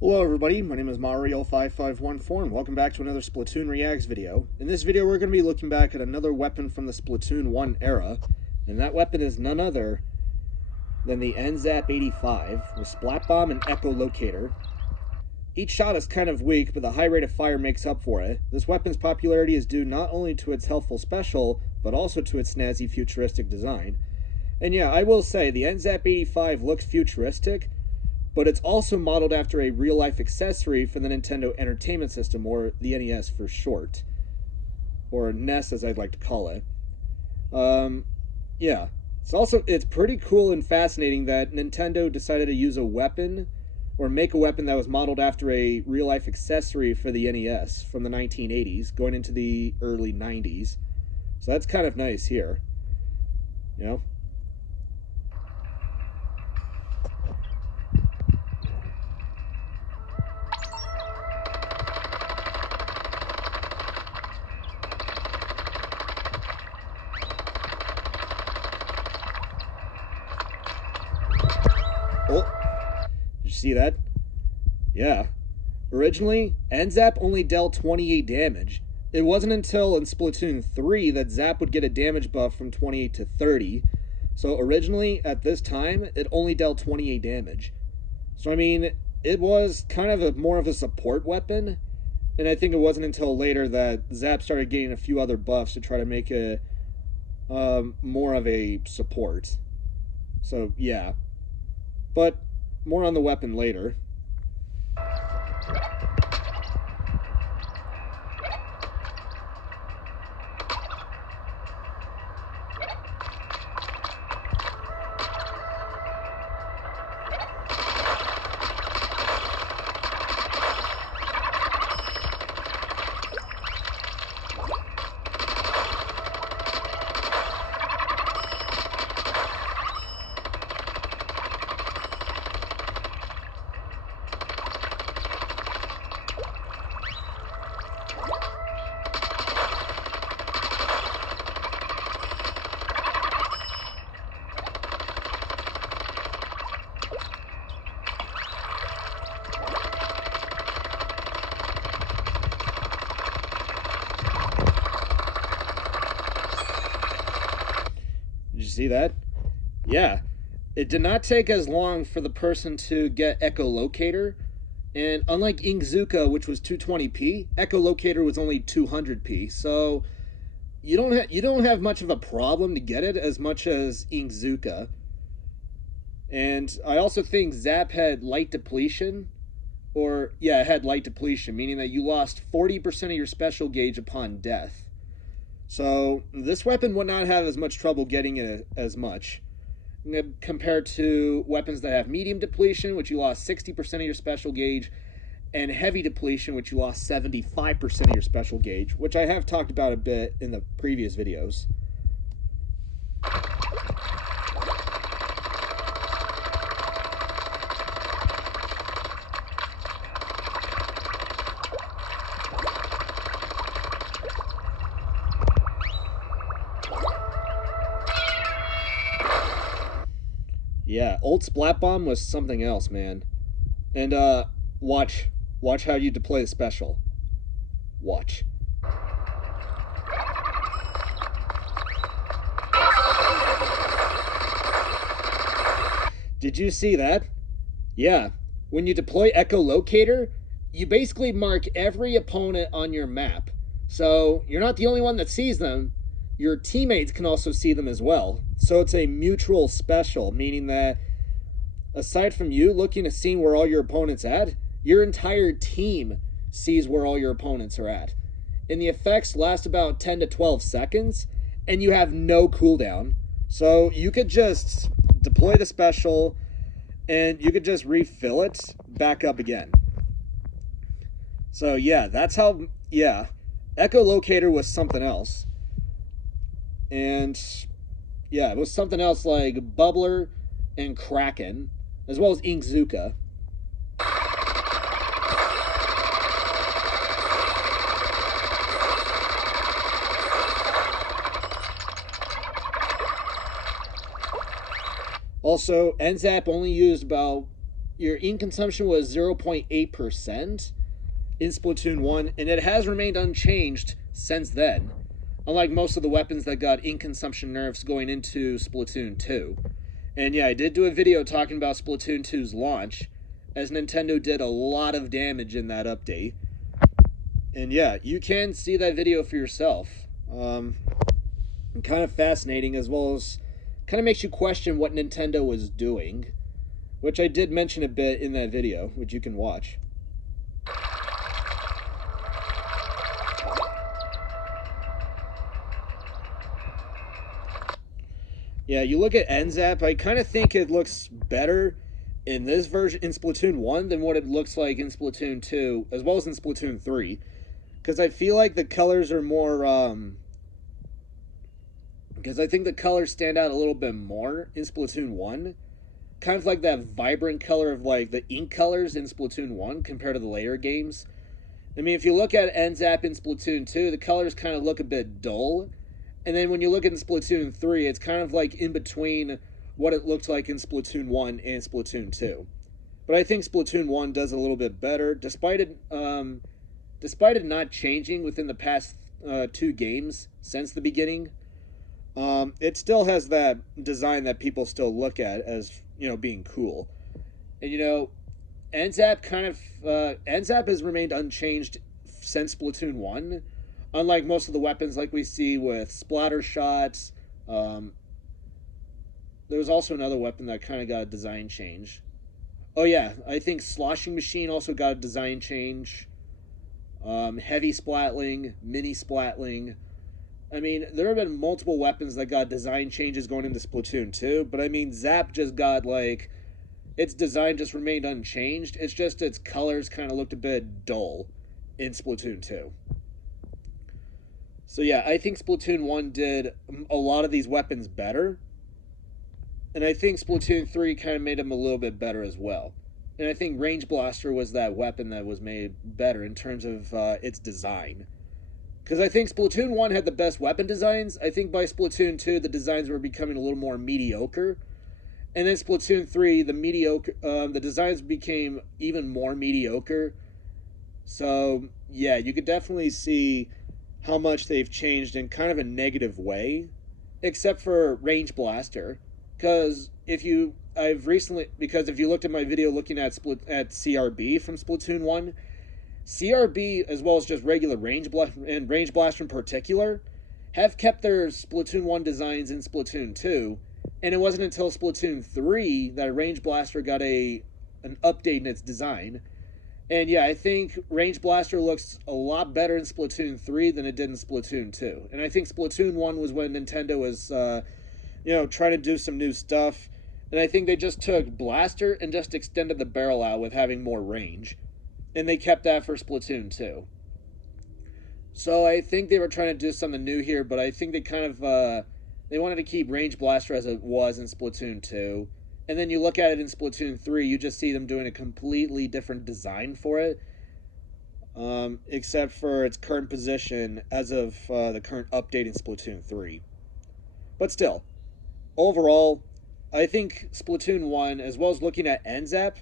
Hello everybody, my name is Mario5514 and welcome back to another Splatoon Reacts video. In this video we're going to be looking back at another weapon from the Splatoon 1 era, and that weapon is none other than the N-Zap 85 with Splat Bomb and Echolocator. Each shot is kind of weak, but the high rate of fire makes up for it. This weapon's popularity is due not only to its healthful special, but also to its snazzy futuristic design. And yeah, I will say, the N-Zap 85 looks futuristic, but it's also modeled after a real-life accessory for the Nintendo Entertainment System, or the NES for short. Or NES, as I'd like to call it. Yeah. It's pretty cool and fascinating that Nintendo decided to use a weapon, or make a weapon that was modeled after a real-life accessory for the NES from the 1980s, going into the early 90s. So that's kind of nice here. You know? Oh, did you see that? Yeah. Originally, N-Zap only dealt 28 damage. It wasn't until in Splatoon 3 that Zap would get a damage buff from 28 to 30. So originally, at this time, it only dealt 28 damage. So I mean, it was kind of more of a support weapon. And I think it wasn't until later that Zap started getting a few other buffs to try to make it more of a support. So yeah. But more on the weapon later. Did you see that? Yeah. It did not take as long for the person to get Echolocator, and unlike N-Zap, which was 220p, Echolocator was only 200p. So you don't have much of a problem to get it as much as N-Zap. And I also think Zap had light depletion, or yeah, it had light depletion, meaning that you lost 40% of your special gauge upon death. So this weapon would not have as much trouble getting it as much compared to weapons that have medium depletion, which you lost 60% of your special gauge, and heavy depletion, which you lost 75% of your special gauge, which I have talked about a bit in the previous videos. Yeah, old Splat Bomb was something else, man. And watch how you deploy the special. Watch. Did you see that? Yeah. When you deploy Echolocator, you basically mark every opponent on your map. So you're not the only one that sees them. Your teammates can also see them as well. So it's a mutual special, meaning that aside from you looking to see where all your opponents at, your entire team sees where all your opponents are at. And the effects last about 10 to 12 seconds, and you have no cooldown. So you could just deploy the special, and you could just refill it back up again. So yeah, that's how, yeah. Echolocator was something else. And yeah, it was something else like Bubbler and Kraken, as well as N-Zap. Also, N-Zap only used about your ink consumption was 0.8% in Splatoon 1, and it has remained unchanged since then, unlike most of the weapons that got ink consumption nerfs going into Splatoon 2. And yeah, I did do a video talking about Splatoon 2's launch, as Nintendo did a lot of damage in that update. And yeah, you can see that video for yourself. Kind of fascinating, as well as kind of makes you question what Nintendo was doing, which I did mention a bit in that video, which you can watch. Yeah, you look at N-Zap, I kind of think it looks better in this version, in Splatoon 1, than what it looks like in Splatoon 2, as well as in Splatoon 3. Because I feel like the colors are more, because I think the colors stand out a little bit more in Splatoon 1. Kind of like that vibrant color of like the ink colors in Splatoon 1 compared to the later games. I mean, if you look at N-Zap in Splatoon 2, the colors kind of look a bit dull. And then when you look at Splatoon 3, it's kind of like in between what it looked like in Splatoon 1 and Splatoon 2. But I think Splatoon 1 does a little bit better, despite it not changing within the past 2 games since the beginning. It still has that design that people still look at as, you know, being cool. And, you know, N-Zap N-Zap has remained unchanged since Splatoon 1. Unlike most of the weapons like we see with splatter shots, there was also another weapon that kind of got a design change. Oh yeah, I think Sloshing Machine also got a design change. Heavy Splatling, Mini Splatling. I mean, there have been multiple weapons that got design changes going into Splatoon 2, but I mean, Zap just got like, its design just remained unchanged. It's just its colors kind of looked a bit dull in Splatoon 2. So yeah, I think Splatoon 1 did a lot of these weapons better. And I think Splatoon 3 kind of made them a little bit better as well. And I think Range Blaster was that weapon that was made better in terms of its design. Because I think Splatoon 1 had the best weapon designs. I think by Splatoon 2, the designs were becoming a little more mediocre. And then Splatoon 3, the designs became even more mediocre. So yeah, you could definitely see how much they've changed in kind of a negative way, except for Range Blaster. Because if you looked at my video looking at CRB from Splatoon 1, CRB, as well as just regular Range Blaster and Range Blaster in particular, have kept their Splatoon 1 designs in Splatoon 2, and it wasn't until Splatoon 3 that Range Blaster got an update in its design. And yeah, I think Range Blaster looks a lot better in Splatoon 3 than it did in Splatoon 2. And I think Splatoon 1 was when Nintendo was, trying to do some new stuff. And I think they just took Blaster and just extended the barrel out with having more range. And they kept that for Splatoon 2. So I think they were trying to do something new here, but I think they kind of, they wanted to keep Range Blaster as it was in Splatoon 2. And then you look at it in Splatoon 3, you just see them doing a completely different design for it. Except for its current position as of the current update in Splatoon 3. But still, overall, I think Splatoon 1, as well as looking at N-Zap,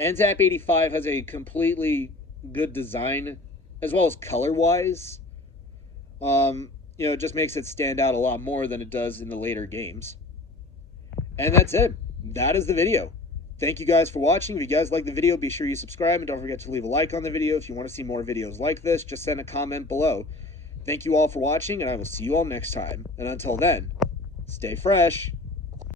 N-Zap 85 has a completely good design, as well as color-wise. It just makes it stand out a lot more than it does in the later games. And that's it. That is the video. Thank you guys for watching. If you guys like the video, be sure you subscribe, and don't forget to leave a like on the video. If you want to see more videos like this, just send a comment below. Thank you all for watching, and I will see you all next time. And until then, stay fresh.